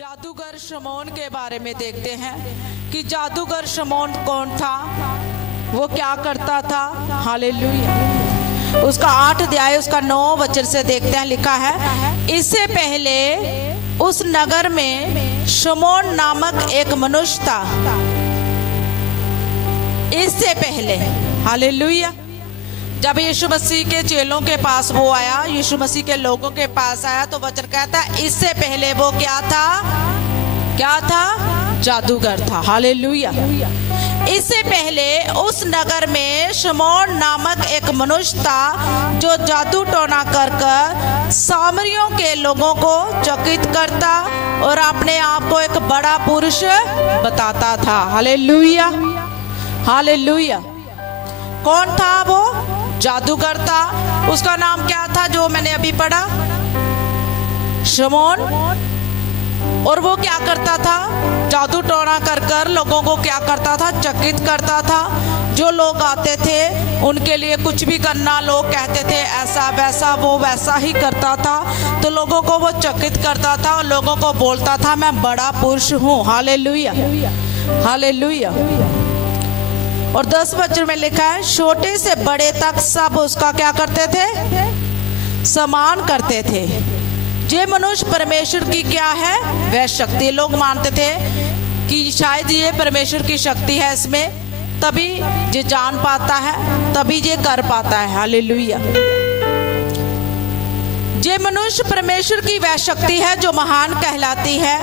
जादूगर शमौन के बारे में देखते हैं कि जादूगर शमौन कौन था, वो क्या करता था। हालेलुया। उसका 8 अध्याय उसका 9 वचन से देखते हैं, लिखा है, इससे पहले उस नगर में शमौन नामक एक मनुष्य था। इससे पहले, हालेलुया, जब यीशु मसीह के चेलों के पास वो आया, यीशु मसीह के लोगों के पास आया, तो वचन कहता है इससे पहले वो क्या था? क्या था? जादूगर था। हालेलुया। इससे पहले उस नगर में शमौन नामक एक मनुष्य था जो जादू टोना कर कर सामरियों के लोगों को चकित करता और अपने आप को एक बड़ा पुरुष बताता था। हालेलुया। हालेलुया। कौन था वो? जादूगर था। उसका नाम क्या था जो मैंने अभी पढ़ा? शमौन। और वो क्या करता था? जादू टोना कर कर लोगों को क्या करता था? चकित करता था। जो लोग आते थे उनके लिए कुछ भी करना, लोग कहते थे ऐसा वैसा, वो वैसा ही करता था। तो लोगों को वो चकित करता था और लोगों को बोलता था मैं बड़ा पुरुष हूँ। हालेलुया। हालेलुया। और 10 वचन में लिखा है, छोटे से बड़े तक सब उसका क्या करते थे? सम्मान करते थे। ये मनुष्य परमेश्वर की क्या है? वह शक्ति। लोग मानते थे कि शायद ये परमेश्वर की शक्ति है इसमें, तभी ये जान पाता है, तभी ये कर पाता है। हालेलुया। ये मनुष्य परमेश्वर की वह शक्ति है जो महान कहलाती है।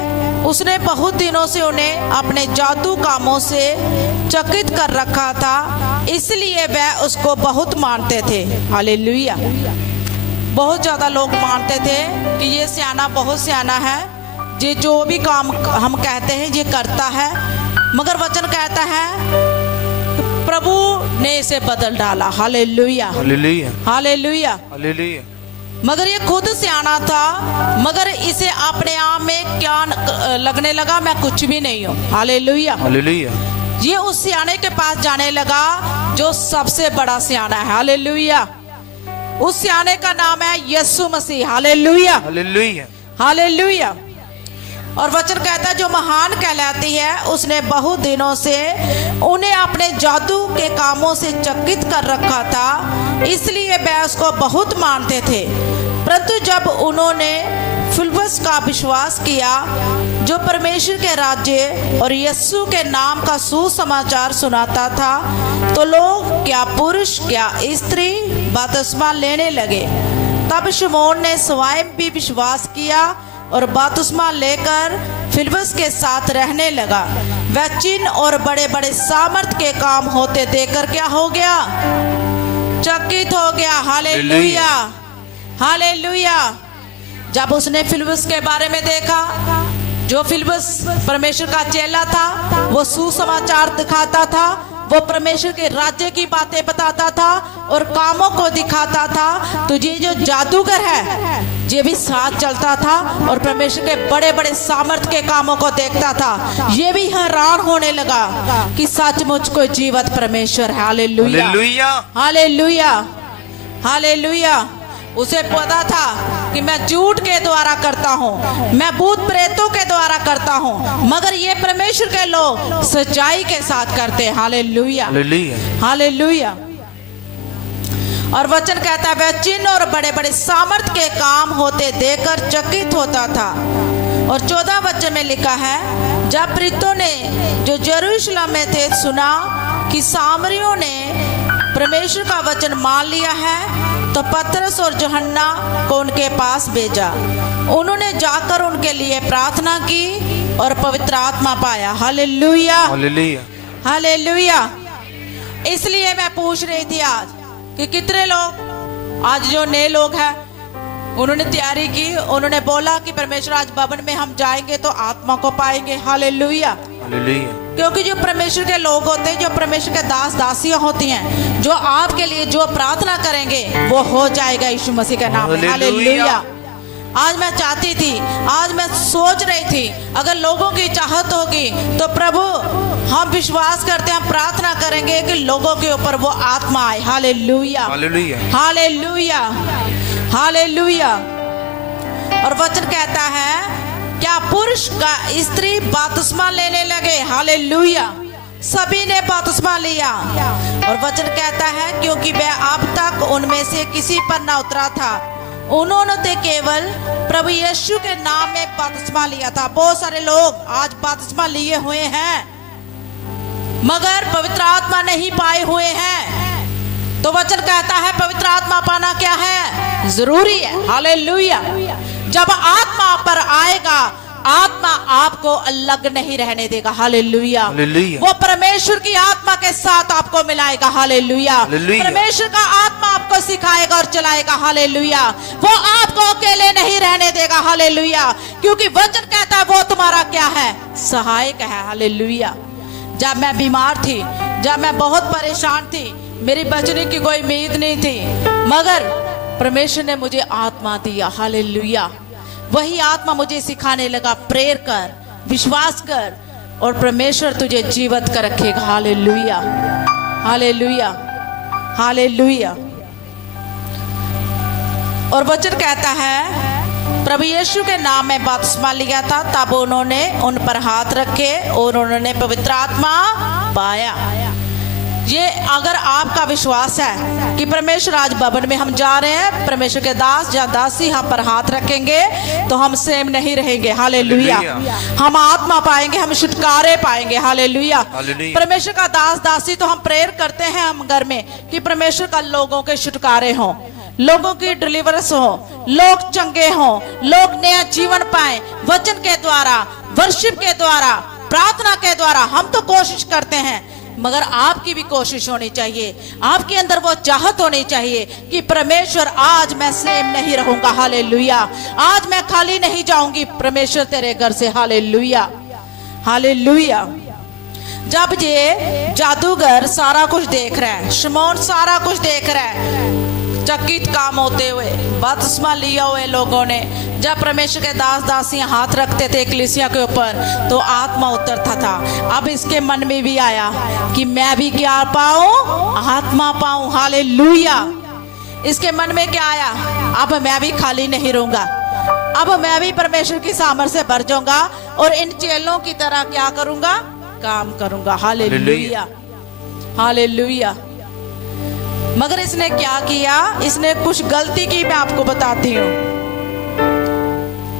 उसने बहुत दिनों से उन्हें अपने जादू कामों से चकित कर रखा था, इसलिए वह उसको बहुत मानते थे। हालेलुया। बहुत ज़्यादा लोग मानते थे कि ये सियाना बहुत सियाना है, ये जो भी काम हम कहते हैं ये करता है। मगर वचन कहता है प्रभु ने इसे बदल डाला। हालेलुया। हालेलुया। हालेलुया। हालेलुया। मगर ये खुद सियाना था, मगर इसे अपने आप में क्या लगने लगा? मैं कुछ भी नहीं हूँ। हालेलुया। हालेलुया। ये उस सियाने के पास जाने लगा जो सबसे बड़ा सियाना है। हालेलुया। उस सियाने का नाम है यीशु मसीह। हालेलुया। हालेलुया। हालेलुया। और वचन कहता है जो महान कहलाती है, उसने बहुत दिनों से उन्हें अपने जादू के कामों से चकित कर रखा था, इसलिए वह उसको बहुत मानते थे। परंतु जब उन्होंने फिलिप्पुस का विश्वास किया जो परमेश्वर के राज्य और यीशु के नाम का सुसमाचार सुनाता था, तो लोग क्या पुरुष क्या स्त्री बपतिस्मा लेने लगे। तब शमौन ने स्वयं भी विश्वास किया और बपतिस्मा लेकर फिलिप्पुस के साथ रहने लगा। वह चिन्ह और बड़े बड़े सामर्थ के काम होते देखकर क्या हो गया? चकित हो गया। हालेलुया। हालेलुया। जब उसने फिलिप्पुस के बारे में देखा, जो फिलिप्पुस परमेश्वर का चेला था, वो सुसमाचार दिखाता था, वो परमेश्वर के राज्य की बातें बताता था और कामों को दिखाता था, तो ये जो जादूगर है ये भी साथ चलता था और परमेश्वर के बड़े बड़े सामर्थ के कामों को देखता था। ये भी हैरान होने लगा कि सचमुच कोई जीवित परमेश्वर है। हालेलुया। हालेलुया। हालेलुया। उसे पता था कि मैं झूठ के द्वारा करता हूँ, मैं भूत प्रेतों के द्वारा करता हूँ, मगर ये परमेश्वर के लोग सच्चाई के साथ करते हैं। हालेलुया। हालेलुया। और वचन कहता है वह चिन्ह और बड़े बड़े सामर्थ के काम होते देखकर चकित होता था। और 14 वचन में लिखा है, जब प्रेरितों ने जो यरूशलेम में थे सुना कि सामरियों ने परमेश्वर का वचन मान लिया है, तो पतरस और यूहन्ना को उनके पास भेजा। उन्होंने जाकर उनके लिए प्रार्थना की और पवित्र आत्मा पाया। हालेलुया। हालेलुया। हालेलुया। इसलिए मैं पूछ रही थी आज कि कितने लोग आज जो नए लोग हैं उन्होंने तैयारी की, उन्होंने बोला कि परमेश्वर आज भवन में हम जाएंगे तो आत्मा को पाएंगे। हालेलुया। हालेलुया। क्योंकि जो परमेश्वर के लोग होते हैं, जो परमेश्वर के दास दासियां होती हैं, जो आपके लिए जो प्रार्थना करेंगे वो हो जाएगा यीशु मसीह के नाम में। हालेलुया। आज मैं चाहती थी, आज मैं सोच रही थी, अगर लोगों की चाहत होगी तो प्रभु हम विश्वास करते हैं, हम प्रार्थना करेंगे कि लोगों के ऊपर वो आत्मा आए। हालेलुया। हालेलुया। हालेलुया। हालेलुया। और वचन कहता है क्या पुरुष पुरुष का स्त्री बपतिस्मा लेने लगे। हालेलुया। सभी ने बपतिस्मा लिया। और वचन कहता है क्योंकि वह अब तक उनमें से किसी पर न उतरा था, उन्होंने तो केवल प्रभु यीशु के नाम में बपतिस्मा लिया था। बहुत सारे लोग आज बपतिस्मा लिए हुए हैं मगर पवित्र आत्मा नहीं पाए हुए हैं। तो वचन कहता है पवित्र आत्मा पाना क्या है? जरूरी है। हालेलुया। जब आत्मा पर आएगा, आत्मा आपको अलग नहीं रहने देगा। हालेलुया। वो परमेश्वर की आत्मा के साथ आपको मिलाएगा। हालेलुया। परमेश्वर का आत्मा आपको सिखाएगा और चलाएगा। हालेलुया। वो आपको अकेले नहीं रहने देगा। हालेलुया। क्योंकि वचन कहता है वो तुम्हारा क्या है? सहायक है। हालेलुया। जब मैं बीमार थी, जब मैं बहुत परेशान थी, मेरी बचने की कोई उम्मीद नहीं थी, मगर परमेश्वर ने मुझे आत्मा दिया। हालेलुया। वही आत्मा मुझे सिखाने लगा, प्रेयर कर, विश्वास कर, और परमेश्वर तुझे जीवित कर रखेगा। हालेलुया। हालेलुया। हालेलुया। और वचन कहता है प्रभु यीशु के नाम में बपतिस्मा लिया था, तब उन्होंने उन पर हाथ रखे और उन्होंने पवित्र आत्मा पाया। ये अगर आपका विश्वास है कि परमेश्वर आज भवन में हम जा रहे हैं, परमेश्वर के दास या दासी हम पर हाथ रखेंगे तो हम सेम नहीं रहेंगे। हालेलुया। हम आत्मा पाएंगे, हम छुटकारे पाएंगे। हालेलुया। परमेश्वर का दास दासी तो हम प्रेयर करते हैं हम घर में कि परमेश्वर का लोगों के छुटकारे हों, लोगों की डिलीवरेंस हो, लोग चंगे हों, लोग नया जीवन पाएं। वचन के द्वारा, वर्शिप के द्वारा, प्रार्थना के द्वारा हम तो कोशिश करते हैं, मगर आपकी भी कोशिश होनी चाहिए। आपके अंदर वो चाहत होनी चाहिए कि परमेश्वर आज मैं सेम नहीं रहूंगा। हालेलुया। आज मैं खाली नहीं जाऊंगी परमेश्वर तेरे घर से। हालेलुया। हालेलुया। जब ये जादूगर सारा कुछ देख रहा है, शमौन सारा कुछ देख रहा है, चकित काम होते हुए, बपतिस्मा लिया हुए लोगों ने, जब परमेश्वर के दास दासियां हाथ रखते थे कलीसिया के ऊपर तो आत्मा उतरता था। अब इसके मन में भी आया कि मैं भी क्या पाऊं? आत्मा पाऊं। हालेलुया। इसके मन में क्या आया? अब मैं भी खाली नहीं रहूंगा, अब मैं भी परमेश्वर की सामर्थ्य से भर जाऊंगा और इन चेलों की तरह क्या करूंगा? काम करूंगा। हालेलुया। हालेलुया। मगर इसने क्या किया? इसने कुछ गलती की, मैं आपको बताती हूँ।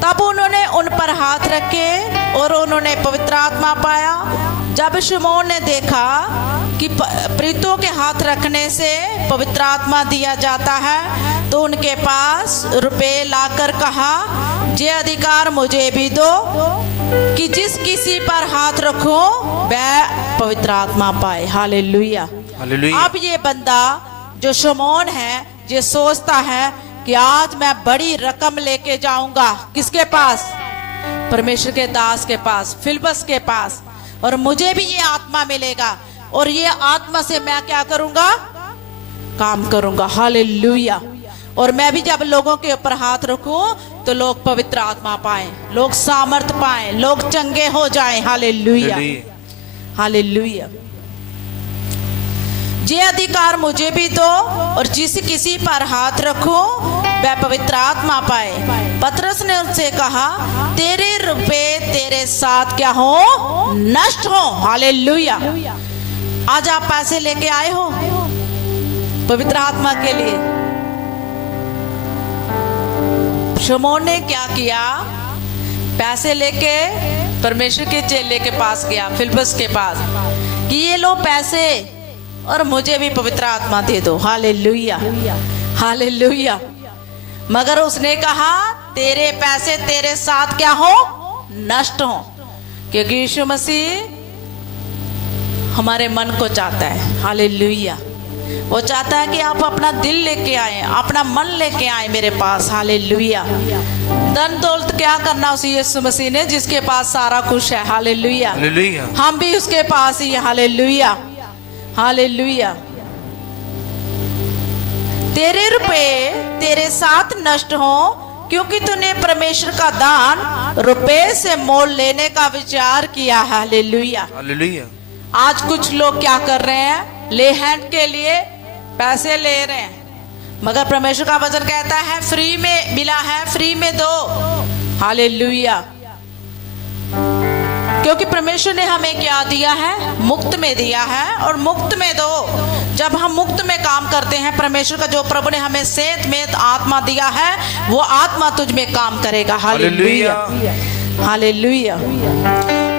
तब उन्होंने उन पर हाथ रखे और उन्होंने पवित्र आत्मा पाया। जब शमौन ने देखा कि प्रीतों के हाथ रखने से पवित्र आत्मा दिया जाता है तो उनके पास रुपए लाकर कहा, ये अधिकार मुझे भी दो कि जिस किसी पर हाथ रखो वह पवित्र आत्मा पाए। हालेलुया। अब ये बंदा जो शमौन है, ये सोचता है कि आज मैं बड़ी रकम लेके जाऊंगा। किसके पास? परमेश्वर के दास के पास, फिलिप्पुस के पास, और मुझे भी ये आत्मा मिलेगा और ये आत्मा से मैं क्या करूंगा? काम करूंगा। हालेलुया। और मैं भी जब लोगों के ऊपर हाथ रखूं तो लोग पवित्र आत्मा पाएं, लोग सामर्थ पाएं, लोग चंगे हो जाएं। हालेलुया। हालेलुया। ये अधिकार मुझे भी दो और जिस किसी पर हाथ रखो वह पवित्र आत्मा पाए। पतरस ने उनसे कहा, तेरे रुपए तेरे साथ क्या हो? नष्ट हो। हालेलुया। आज आप पैसे लेके आए हो पवित्र आत्मा के लिए। शमौन ने क्या किया? पैसे लेके परमेश्वर के चेले के पास गया, फिलिप्पुस के पास, कि ये लो पैसे और मुझे भी पवित्र आत्मा दे दो। हालेलुया। हालेलुया। मगर उसने कहा, तेरे पैसे तेरे साथ क्या हो? नष्ट हो। क्योंकि यीशु मसीह हमारे मन को चाहता है। हालेलुया। वो चाहता है कि आप अपना दिल लेके आए, अपना मन लेके आए मेरे पास। हालेलुया। धन दौलत क्या करना उसी यीशु मसीह ने जिसके पास सारा कुछ है। हालेलुया। हम भी उसके पास ही। हालेलुया। हालेलुया। तेरे रुपए तेरे साथ नष्ट हो क्योंकि तूने परमेश्वर का दान रुपए से मोल लेने का विचार किया। हालेलुया। हालेलुया। आज कुछ लोग क्या कर रहे हैं? ले हैंड के लिए पैसे ले रहे हैं, मगर परमेश्वर का वचन कहता है फ्री में मिला है, फ्री में दो। हालेलुया। क्योंकि परमेश्वर ने हमें क्या दिया है? मुक्त में दिया है, और मुक्त में दो। जब हम मुक्त में काम करते हैं, परमेश्वर का जो प्रभु ने हमें सेत में आत्मा दिया है, वो आत्मा तुझ में काम करेगा। Hallelujah, hallelujah.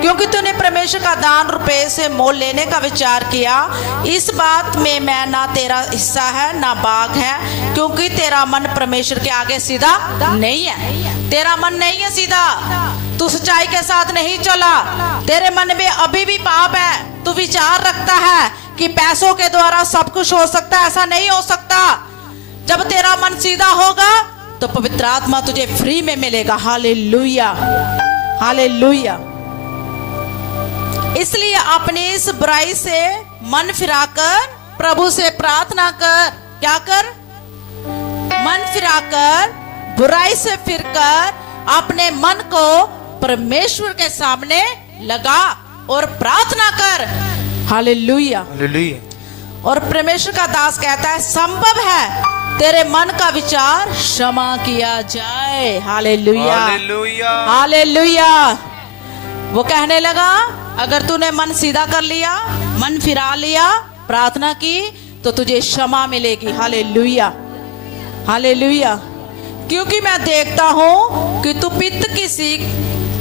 क्योंकि तूने परमेश्वर का दान रुपए से मोल लेने का विचार किया, इस बात में मैं ना तेरा हिस्सा है ना भाग है, क्योंकि तेरा मन परमेश्वर के आगे सीधा नहीं है। तेरा मन नहीं है सीधा, तू सच्चाई के साथ नहीं चला, तेरे मन में अभी भी पाप है। तू विचार रखता है कि पैसों के द्वारा सब कुछ हो सकता है, ऐसा नहीं हो सकता। जब तेरा मन सीधा होगा तो पवित्र आत्मा तुझे फ्री में मिलेगा। Hallelujah, hallelujah. इसलिए अपनी इस बुराई से मन फिराकर प्रभु से प्रार्थना कर। क्या कर? मन फिराकर, बुराई से फिरकर अपने मन को परमेश्वर के सामने लगा और प्रार्थना कर। Hallelujah, hallelujah. और परमेश्वर का दास कहता है, संभव है तेरे मन का विचार क्षमा किया जाए। Hallelujah, hallelujah, hallelujah. वो कहने लगा, अगर तूने मन सीधा कर लिया, मन फिरा लिया, प्रार्थना की, तो तुझे क्षमा मिलेगी। Hallelujah, hallelujah. क्योंकि मैं देखता हूँ कि तू पित्त की सीख,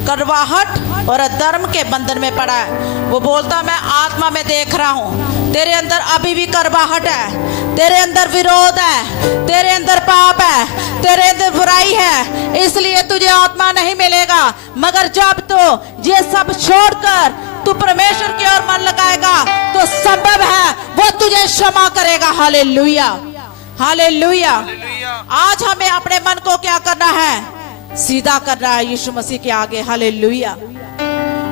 करवाहट और अधर्म के बंधन में पड़ा है। वो बोलता, मैं आत्मा में देख रहा हूँ, तेरे अंदर अभी भी करवाहट है, तेरे अंदर विरोध है, तेरे अंदर पाप है, तेरे अंदर बुराई है, इसलिए तुझे आत्मा नहीं मिलेगा। मगर जब तो ये सब छोड़कर तू परमेश्वर की ओर मन लगाएगा, तो संभव है वो तुझे क्षमा करेगा। Hallelujah, hallelujah. आज हमें अपने मन को क्या करना है? सीधा करना है यीशु मसीह के आगे। हालेलुया।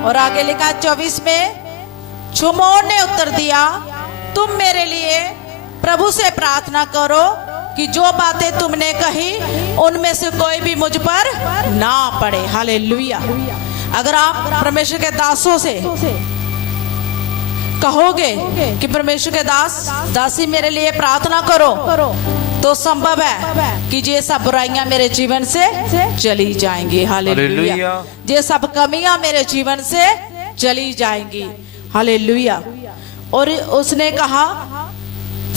और आगे लिखा 24 में, शमौन ने उत्तर दिया, तुम मेरे लिए प्रभु से प्रार्थना करो कि जो बातें तुमने कही उनमें से कोई भी मुझ पर ना पड़े। हालेलुया। अगर आप परमेश्वर के दासों से कहोगे कि परमेश्वर के दासी मेरे लिए प्रार्थना करो, तो संभव है कि ये सब बुराइयां मेरे जीवन से चली जाएंगी। हालेलुया। ये सब कमियां मेरे जीवन से चली जाएंगी। हालेलुया। और उसने कहा,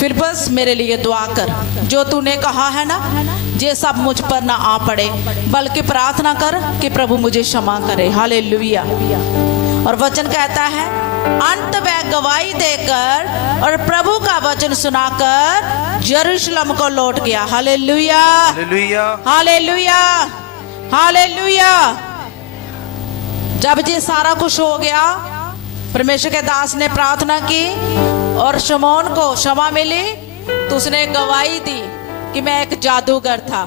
फिर बस मेरे लिए दुआ कर, जो तूने कहा है ना, ये सब मुझ पर ना आ पड़े, बल्कि प्रार्थना कर कि प्रभु मुझे क्षमा करे। हालेलुया। और वचन कहता है, अंत वह गवाही देकर और प्रभु का वचन सुनाकर यरूशलेम को लौट गया। Hallelujah, hallelujah, hallelujah, hallelujah. जब ये सारा कुछ हो गया, परमेश्वर के दास ने प्रार्थना की और शमौन को क्षमा मिली, तो उसने गवाही दी कि मैं एक जादूगर था,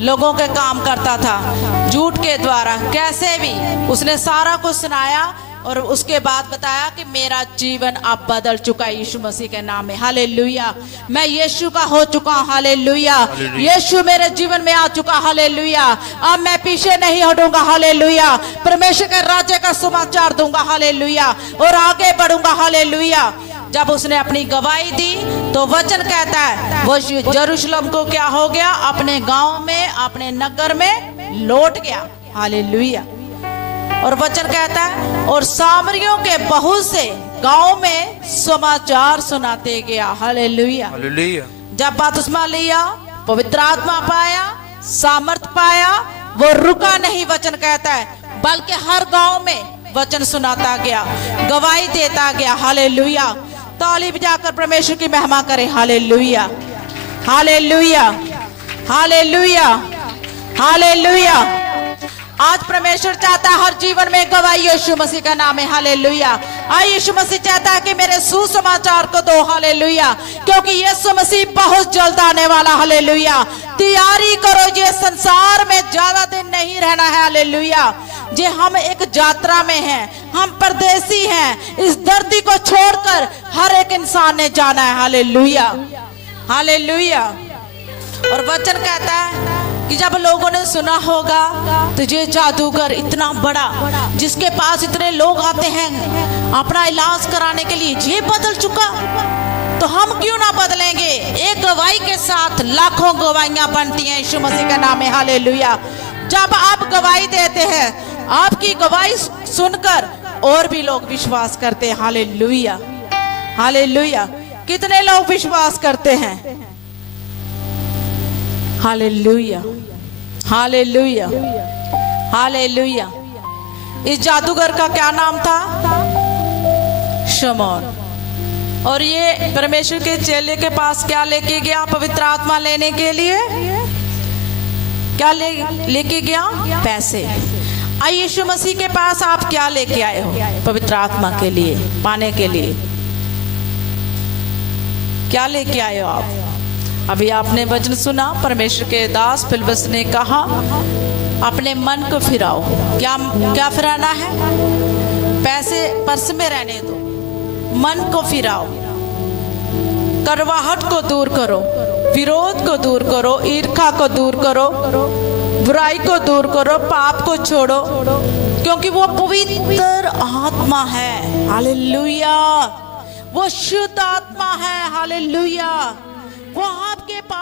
लोगों के काम करता था झूठ के द्वारा, कैसे भी उसने सारा कुछ सुनाया। और उसके बाद बताया कि मेरा जीवन अब बदल चुका है यीशु मसीह के नाम में। हालेलुया। मैं यीशु का हो चुका हूँ। हालेलुया। यीशु मेरे जीवन में आ चुका। हालेलुया। अब मैं पीछे नहीं हटूंगा। हालेलुया। परमेश्वर के राज्य का समाचार दूंगा। हालेलुया। और आगे बढ़ूंगा। हालेलुया। जब उसने अपनी गवाही दी तो वचन कहता है वो यरूशलेम को क्या हो गया? अपने गांव में, अपने नगर में लौट गया। हालेलुया। और वचन कहता है और सामरियों के बहुत से गांव में समाचार सुनाते गया। हालेलुया। हालेलुया। जब बपतिस्मा लिया, पवित्र आत्मा पाया, सामर्थ पाया, वो रुका नहीं। वचन कहता है बल्कि हर गांव में वचन सुनाता गया, गवाही देता गया। हालेलुया। ताली बजाकर परमेश्वर की महिमा करें। Hallelujah, hallelujah, hallelujah, hallelujah. आज परमेश्वर चाहता है हर जीवन में गवाही यीशु मसीह का नाम है। हालेलुया। आज यीशु मसीह चाहता है कि मेरे सुसमाचार को दो। हालेलुया। क्योंकि यीशु मसीह बहुत जल्द आने वाला। हालेलुया। तैयारी करो, ये संसार में ज्यादा दिन नहीं रहना है। हालेलुया। जे हम एक यात्रा में हैं, हम परदेसी हैं। इस धरती को छोड़कर हर एक इंसान ने जाना है। Hallelujah, hallelujah. और वचन कहता है कि जब लोगों ने सुना होगा तो ये जादूगर इतना बड़ा, जिसके पास इतने लोग आते हैं अपना इलाज कराने के लिए, ये बदल चुका, तो हम क्यों ना बदलेंगे? एक गवाही के साथ लाखों गवाहियां बनती हैं। यीशु मसीह का नाम है। हालेलुया। जब आप गवाही देते हैं, आपकी गवाही सुनकर और भी लोग विश्वास करते हैं। Hallelujah, hallelujah. कितने लोग विश्वास करते हैं? Hallelujah, hallelujah, hallelujah. इस जादूगर का क्या नाम था? शमौन। और ये परमेश्वर के चेले के पास क्या लेके गया? पवित्र आत्मा लेने के लिए क्या लेके गया? पैसे। आई यीशु मसीह के पास आप क्या लेके आए हो? पवित्र आत्मा के लिए पाने के लिए क्या लेके आए हो आप? अभी आपने वचन सुना, परमेश्वर के दास फिलिप्पुस ने कहा अपने मन को फिराओ। क्या फिराना है? पैसे पर्स में रहने दो, मन को फिराओ, करवाहट को दूर करो, विरोध को दूर करो, ईर्ष्या को दूर करो, बुराई को दूर करो, पाप को छोड़ो, क्योंकि वो पवित्र आत्मा है। हालेलुया। वो शुद्ध आत्मा है। हालेलुया। वो आपके पास